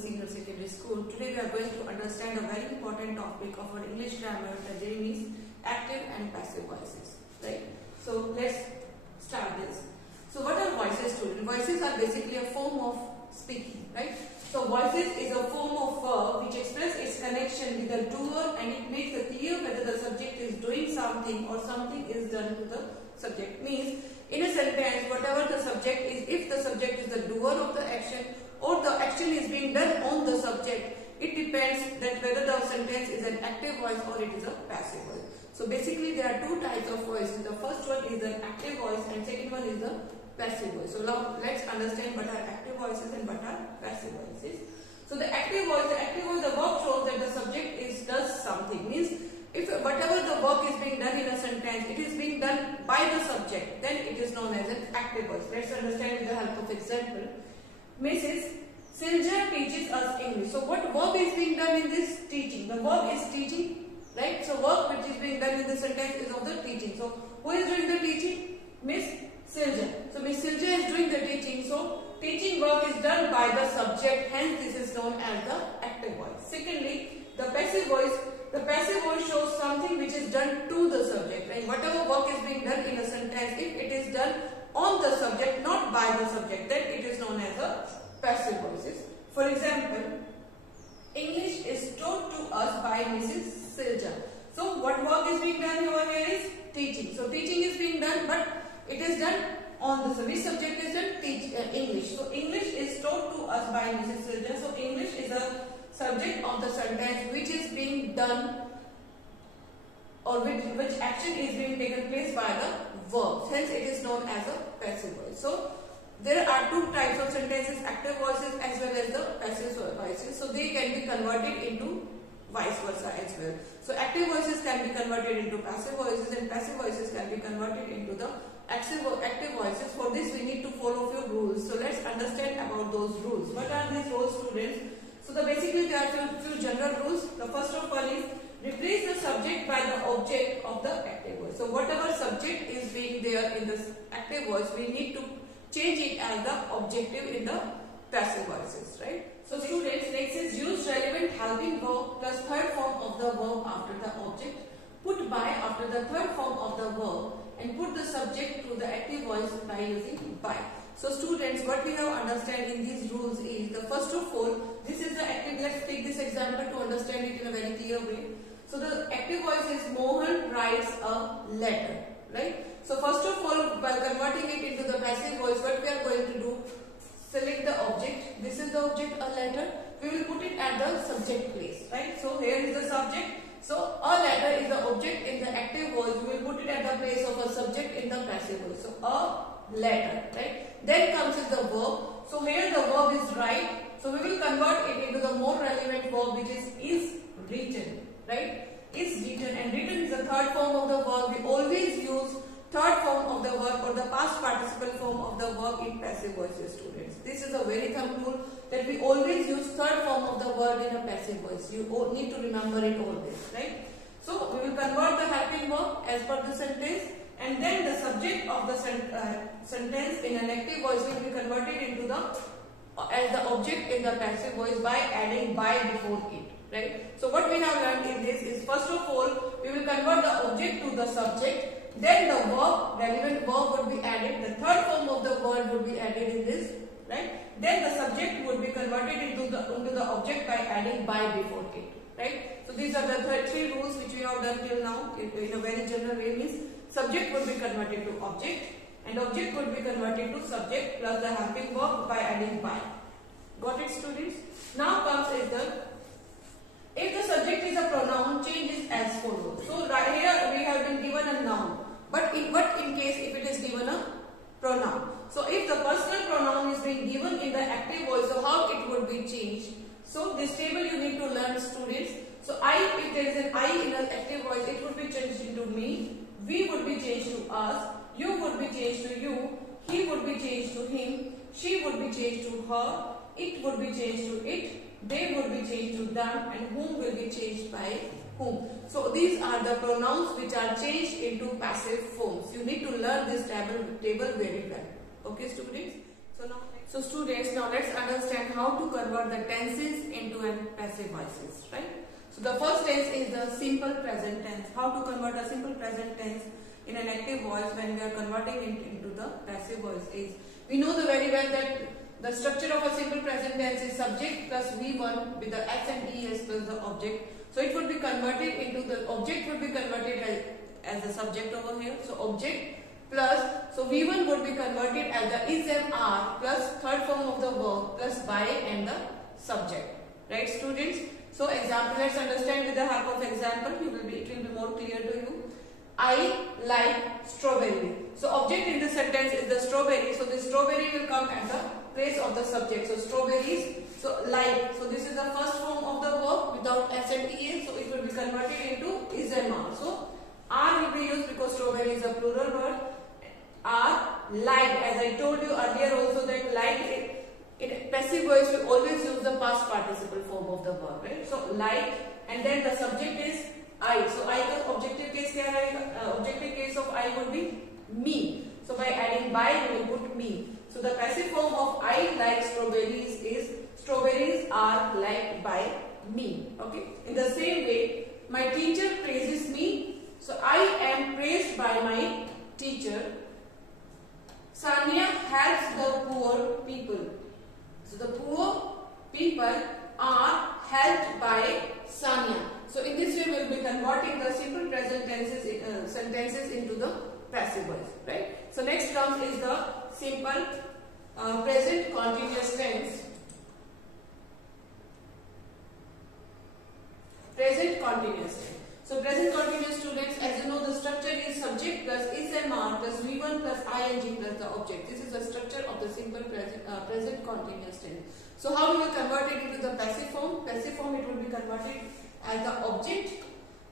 Senior Secondary School. Today we are going to understand a very important topic of our English grammar, that is active and passive voices. Right? So let's start this. So what are voices, students? Voices are basically a form of speaking, right? So voices is a form of verb which express its connection with the doer, and it makes it clear whether the subject is doing something or something is done to the subject. Means in a sentence, whatever the subject is, if the subject is the doer of the action or the action is being done on the subject, it depends that whether the sentence is an active voice or it is a passive voice. So basically there are two types of voices. The first one is an active voice and second one is the passive voice. So now let's understand what are active voices and what are passive voices. So the active voice, the verb shows that the subject does something. Means if whatever the work is being done in a sentence, it is being done by the subject, then it is known as an active voice. Let's understand with the help of example. Mrs. Silja teaches us English. So what verb is being done in this? Teaching. The verb is teaching, right? So work which is being done in the sentence is of the teaching. So who is doing the teaching? Miss Silja. So Miss Silja is doing the teaching. So teaching work is done by the subject. Hence this is known as the active voice. Secondly, the passive voice. The passive voice shows something which is done to the subject. Right? Whatever work is being done in a sentence, if it is done on the subject, not by the subject, then it is known as a passive voices. For example, English is taught to us by Mrs. Silja. So what work is being done over here is teaching. So teaching is being done, but it is done on the subject. Which subject is done? English. So English is taught to us by Mrs. Silja. So English is a subject of the sentence which is being done, or which action is being taken place by the verb. Hence it is known as a passive voice. So there are two types of sentences, active voices as well as the passive voices. So they can be converted into vice versa as well. So active voices can be converted into passive voices and passive voices can be converted into the active voices. For this we need to follow few rules. So let's understand about those rules. What are these rules, students? So basically there are few general rules. The first of all is replace the subject by the object of the active voice. So whatever subject is being there in this active voice, we need to change it as the objective in the passive voices, right? So students, next is use relevant helping verb plus third form of the verb after the object. Put by after the third form of the verb and put the subject to the active voice by using by. So students, what we have understand in these rules is, the first of all, this is the active. Let's take this example to understand it in a very clear way. So the active voice is Mohan writes a letter, right? So first of all, by converting it into the passive voice, what we are going to do, select the object. This is the object, a letter. We will put it at the subject place, right? So here is the subject. So a letter is the object in the active voice. We will put it at the place of a subject in the passive voice. So a letter, right? Then comes is the verb. So here the verb is write. So we will convert it into the more relevant verb, which is written, right? Is written, and written is the third form of the verb. We always use third form of the verb or the past participle form of the verb in passive voices, students. This is a very thumb rule that we always use third form of the verb in a passive voice. You need to remember it always, right? So we will convert the helping verb as per the sentence, and then the subject of the sentence in an active voice will be converted into as the object in the passive voice by adding by before it, right? So what we have learned in this is, first of all, we will convert the object to the subject, then the verb, relevant verb would be added, the third form of the verb would be added in this, right? Then the subject would be converted into the object by adding by before it, right? So these are the three rules which we have done till now in a very general way. Means subject would be converted to object and object would be converted to subject plus the helping verb by adding by. Got it, students? Now comes is if the subject is a pronoun, change is as follows. So right here we have been given a noun, but in case if it is given a pronoun. So if the personal pronoun is being given in the active voice, so how it would be changed? So this table you need to learn, students. So if there is an I in an active voice, it would be changed into me, we would be changed to us, you would be changed to you, he would be changed to him, she would be changed to her, it would be changed to it, they would be changed to them, and whom will be changed by whom. So these are the pronouns which are changed into passive forms. You need to learn this table very well. Okay, students? So now next. So students, now let's understand how to convert the tenses into an passive voices, right? So the first tense is the simple present tense. How to convert a simple present tense in an active voice when we are converting it into the passive voice is, we know very well that the structure of a simple present tense is subject plus V1 with the S and ES plus the object. So it would be converted into the object would be converted as the subject over here. So object plus, so V1 would be converted as the is and are plus third form of the verb plus by and the subject. Right students? So example, let's understand with the help of example. It will be more clear to you. I like strawberry. So object in this sentence is the strawberry. So the strawberry will come at the place of the subject. So strawberries. So like. So this is the first form of the verb without S and ES. So it will be converted into is and are. So are will be used because strawberry is a plural word. Are like, as I told you earlier also that like in passive voice we always use the past participle form of the verb, right? So like, and then the subject is I. So I का objective case क्या रहेगा? Objective case of I would be me. So by adding by we will put me. So the passive form of I like strawberries is strawberries are liked by me. Okay. In the same way, my teacher praises me. So I am praised by my teacher. Sanya helps the poor people. So the poor people are helped by Sanya. So in this way we will be converting the simple present tenses sentences into the passive voice, right? So next term is the simple present continuous tense. Present continuous tense. So present continuous students, as you know, the structure is subject plus is and are plus V1 plus ing plus the object. This is the structure of the simple present continuous tense. So how we will convert it into the passive form? Passive form it will be converted as the object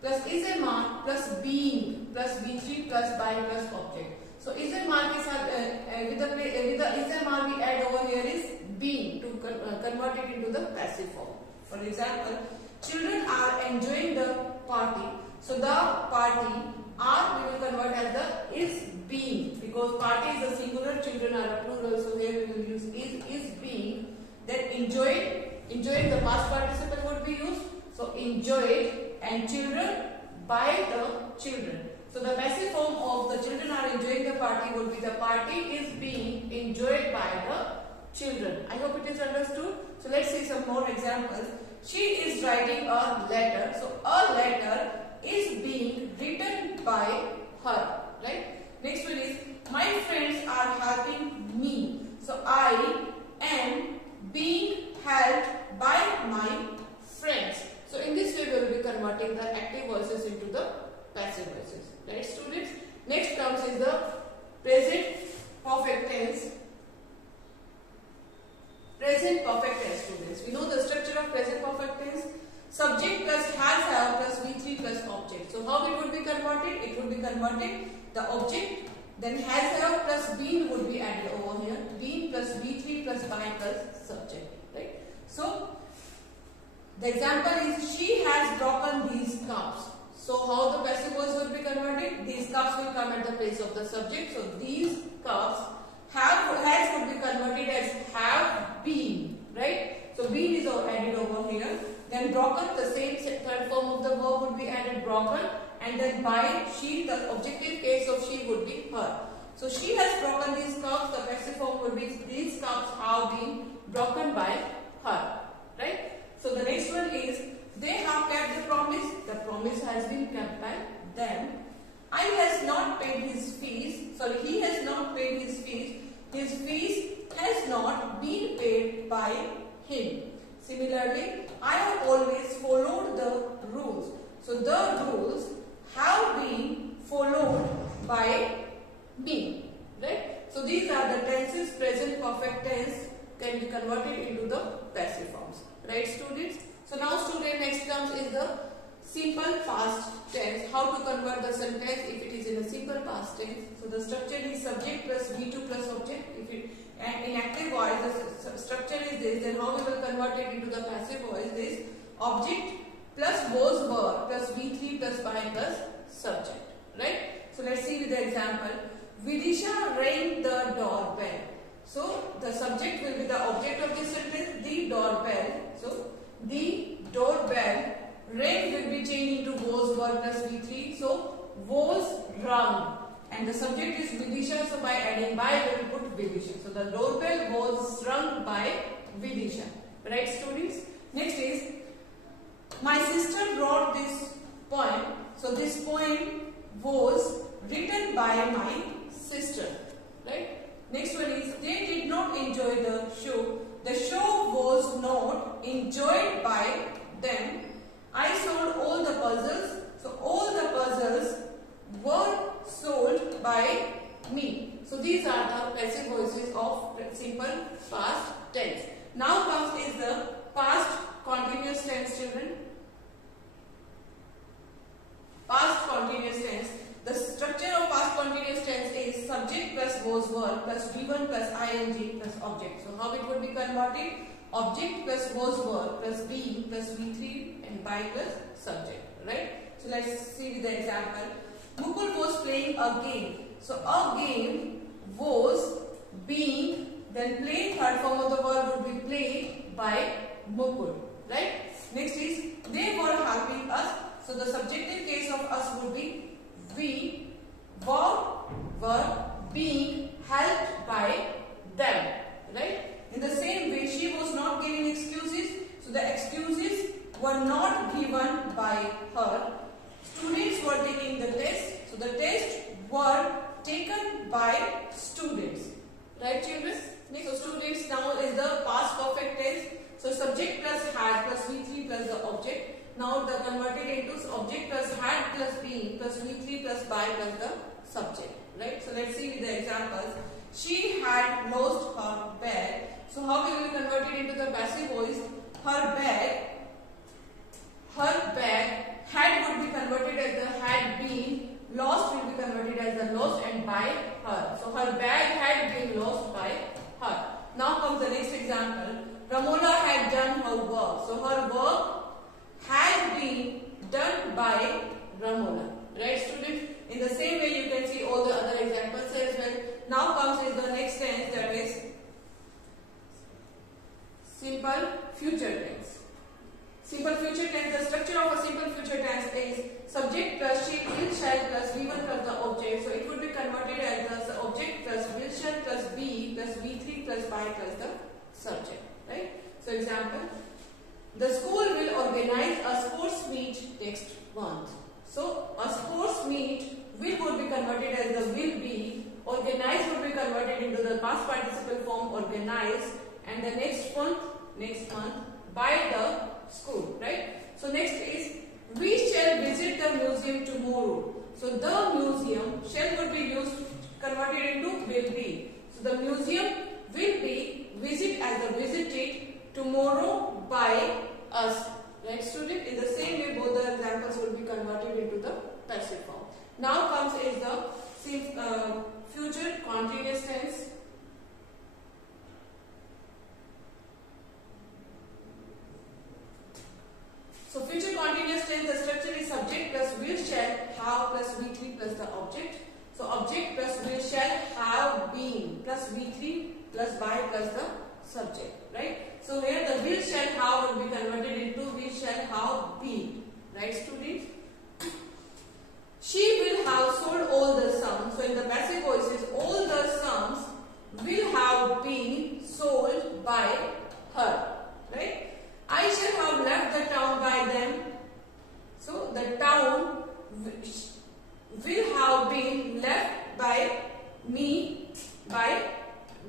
plus is and are plus being plus V3 plus by plus object. So is and are with the is and are we add over here is being to convert it into the passive form. For example, children are enjoying the party. So the party are we will convert as the is being, because party is the singular, children are a plural. So here we will use is being. Then enjoying the past participle would be used. So enjoyed and children by the children. So the passive form of the children are enjoying the party would be the party is being enjoyed by the children. I hope it is understood. So let's see some more examples. She is writing a letter. So a letter is being written by her. Right? Next one is my friends are helping me. So I am being helped by my friends. So in this way we will be converting the active voices into the passive voices. Right students? Next comes is the present perfect tense. Present perfect tense students. We know the structure of present perfect tense. Subject plus has have plus V3 plus object. So how it would be converted? It would be converted the object, then has have plus been would be added over here. Been plus V3 plus by plus subject. Right? So the example is she has broken these cups. So how the passive voice will be converted? These cups will come at the place of the subject. So these cups has would be converted as have been, right? So been is added over here. Then broken, the same third form of the verb would be added, broken, and then by she, the objective case of she would be her. So she has broken these cups. The passive form would be these cups have been broken by her, right? So the next one is they have kept the promise. The promise has been kept by them. I has not paid his fees. Sorry, he has not paid his fees. His fees has not been paid by him. Similarly, I have always followed the rules. So the rules have been followed by me. Right? So these are the tenses. Present perfect tense can be converted into the passive forms. Right students? So now student, next comes is the simple past tense. How to convert the sentence if it is in a simple past tense. So the structure is subject plus V2 plus object. If it and in active voice the structure is this, then how we will convert it into the passive voice is object plus was verb plus V3 plus by plus subject. Right? So let's see with the example. Vidisha rang the doorbell. So the subject will be the object of this sentence, the doorbell. So the doorbell. Rang will be changed into was were plus V3. So was rung. And the subject is Vidisha. So by adding by we will put Vidisha. So the doorbell was rung by Vidisha. Right, students? Next is, my sister brought this poem. So this poem was written by my sister. Right? Next one is, they did not enjoy the show. The show was not enjoyed by them. I sold all the puzzles. So all the puzzles were sold by me. So these are the passive voices of simple past tense. Now comes is the past continuous tense, children. Past continuous tense. The structure of past continuous tense is subject plus was were plus V1 plus ing plus object. So how it would be converted? Object plus was were plus being plus V3 and by plus subject. Right? So let's see with the example. Mukul was playing a game. So a game was being, then playing, third form of the verb would be played by Mukul. Right? Next is, they were helping us. So the subjective case of us would be we were being helped by them. Right? In the same way, she was not giving excuses. So the excuses were not given by her. Students were taking the test. So the tests were taken by students. Right, children? So students now is the past perfect tense. So subject plus had plus V3 plus the object. Now the converted into object plus had plus being plus V3 plus by plus the subject. Right? So let's see with the examples. She had lost her bag. So how will we convert it into the passive voice? Her bag had would be converted as the had been. Lost will be converted as the lost and by her. So her bag had been lost by her. Now comes the next example. Ramola had done her work. So her work had been done by Ramola. Right, students? In the same way you can see all the other examples as well. Now comes is the next tense, that is simple future tense. Simple future tense, the structure of a simple future tense is subject plus she, will, shall plus V1 plus the object. So it would be converted as the object plus will, shall plus be plus V3 plus by plus the subject. Right? So example, the school will organize a sports meet next month. So a sports meet will would be converted as the will be. Organize would be converted into the past participle form organized, and the next month by the school. Right? So next is we shall visit the museum tomorrow. So the museum shall would be used converted into will be. So the museum will be visit as the visited tomorrow by us. Right, student? In the same way, both the examples will be converted into the passive form. Now comes is the future continuous tense. So future continuous tense, the structure is subject plus will, shall, have plus V3 plus the object. So object plus will, shall, have, been plus V3 plus by plus the subject. Right? So here the will, shall, have will be converted into will, shall, have, been. Right, students? She will have sold all the sums. So in the passive voices, all the sums will have been sold by her. Right? I shall have left the town by them. So the town will have been left by me by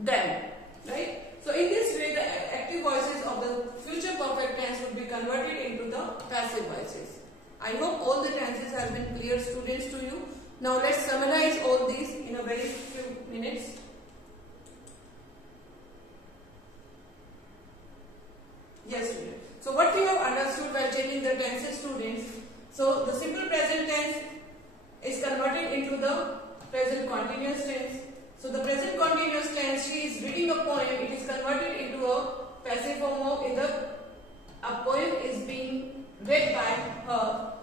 them. Right? So in this way, the active voices of the future perfect tense would be converted into the passive voices. I hope all the tenses have been clear, students, to you. Now let's summarize all these in a very few minutes. Yes, students. So what we have understood while changing the tenses, students. So the simple present tense is converted into the present continuous tense. So the present continuous tense, she is reading a poem, it is converted into a passive form of a poem is being read by her.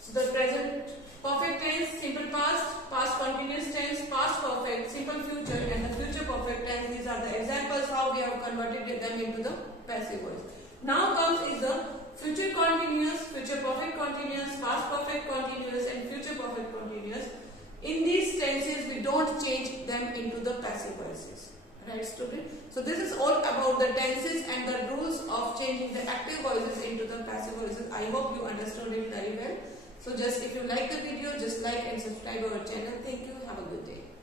So the present perfect tense, simple past, past continuous tense, past perfect, simple future, and the future perfect perfect tense. These are the examples how we have converted them into the passive voice. Now comes is the future continuous, future perfect continuous, past perfect continuous and future perfect continuous. In these tenses we don't change them into the passive voices. Right, student? So this is all about the tenses and the rules of changing the active voices into the passive voices. I hope you understood it very well. So just if you like the video, just like and subscribe our channel. Thank you. Have a good day.